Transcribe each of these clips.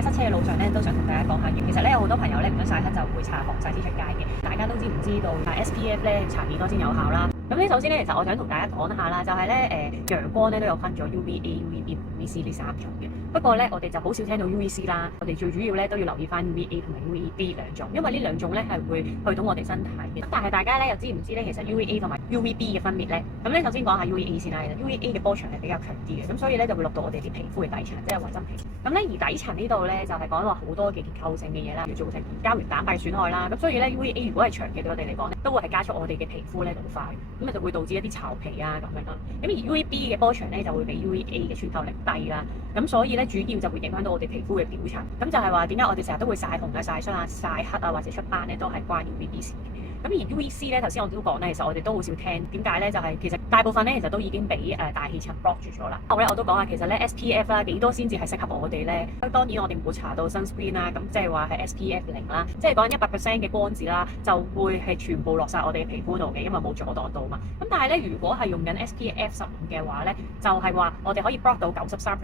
喺塞車嘅路上咧，都想同大家講下，其實咧有好多朋友咧唔想曬黑就會搽防曬先出街嘅。大家都知唔知道SPF 咧搽幾多先有效啦？咁咧首先咧，其實我想同大家講下啦，就係咧陽光咧都有分咗 UVA、UVB、UVC 呢3種嘅。不過咧，我哋就好少聽到 UVC 啦。我哋最主要咧都要留意翻 UVA 同埋 UVB 兩種，因為呢兩種咧係會去到我哋身體嘅。但係大家咧又知唔知咧，其實 UVA 同埋 UVB 嘅分別咧？咁咧首先講下 UVA 先啦。UVA 嘅波長係比較強啲嘅，咁所以咧就會落到我哋啲皮膚嘅底層，即係維真皮。咁咧而底層呢度咧就係講話好多嘅結構性嘅嘢啦，要造成膠原蛋白損害啦。咁所以咧 UVA 如果係長期對我哋嚟講咧，都會係加速我哋嘅皮膚咧老化，咁就會導致一啲巢皮啊咁樣啦。咁而 UVB 嘅波長咧就會比 UVA 嘅穿透力低啦。咁所以咧主要就會影響到我哋皮膚嘅表層。咁就係話點解我哋成日都會曬紅啊、曬傷啊、曬黑啊或者出斑咧，都係關 UVB 事嘅。咁而 UVC 咧，頭先我都講咧，其實我哋都好少聽。點解咧？就係其實大部分咧，其實都已經俾大氣層 block 住咗啦。後咧我都講下，其實咧 SPF 啦幾多先至係適合我哋咧？當然我哋唔會搽到 sunscreen 啦，咁即係話係 SPF 0啦，即係講100% 嘅光子啦，就會係全部落晒我哋嘅皮膚度嘅，因為冇阻擋到嘛。咁但係咧，如果係用緊 SPF 15嘅話咧，就係話我哋可以 block 到93%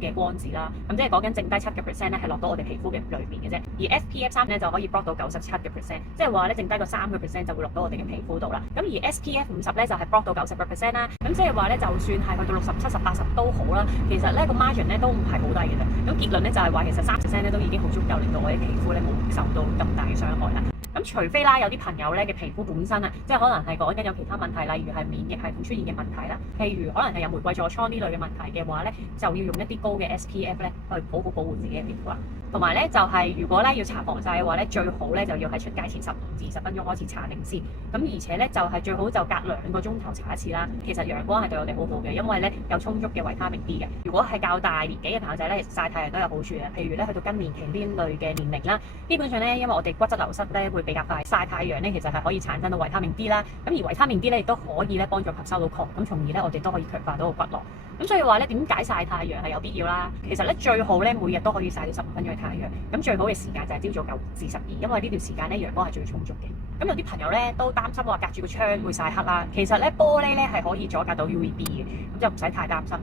嘅光子啦。咁即係講緊剩低7%咧係落到我哋皮膚嘅裏面嘅啫。而 SPF 3咧就可以 block 到97%，即係話咧剩低個3%就會落到我哋嘅皮膚度啦。咁而 SPF 50咧就係 block 到90%啦。咁即係話咧，就算係去到60、70、80都好啦，其實咧個 margin 咧都唔係好低嘅啫。咁結論咧就係話，其實3%咧都已經好足夠令到我哋皮膚咧冇受到咁大嘅傷害啦。咁除非啦，有啲朋友咧嘅皮膚本身啊，即係可能係講緊有其他問題，例如係免疫系統出現嘅問題啦，譬如可能係有玫瑰痤瘡呢類嘅問題嘅話咧，就要用一啲高嘅 SPF 咧去好好保護自己嘅皮膚啦。同埋咧就係如果咧要搽防曬嘅話咧，最好咧就要喺出街前15至20分鐘開始搽定先。咁而且咧就係最好就隔2個鐘頭搽一次啦。其實陽光係對我哋好好嘅，因為咧有充足嘅維他命 D 嘅。如果係較大年紀嘅朋友仔咧，曬太陽都有好處嘅。譬如咧去到更年期呢類嘅年齡啦，基本上咧因為我哋骨質流失咧會比較快，曬太陽咧其實係可以產生到維他命 D 啦。咁而維他命 D 咧亦都可以咧幫助吸收到礦，咁從而咧我哋都可以強化到個骨骼。咁所以話咧點解曬太陽係有必要啦？其實咧最好咧每日都可以曬到15分鐘嘅太陽。咁最好嘅時間就係朝早9至12，因為呢段時間咧陽光係最充足嘅。咁有啲朋友咧都擔心話隔住個窗會曬黑啦。其實咧玻璃咧係可以阻隔到 UVB 嘅，咁就唔使太擔心。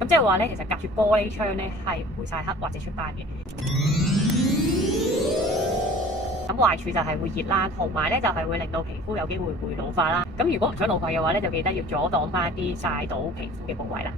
咁即係話咧，其實隔住玻璃窗咧係唔會曬黑或者出斑嘅。咁壞處就係會熱啦，同埋咧就係會令到皮膚有機會會老化啦。咁如果唔想老化嘅話咧，就記得要阻擋翻一啲曬到皮膚嘅部位啦。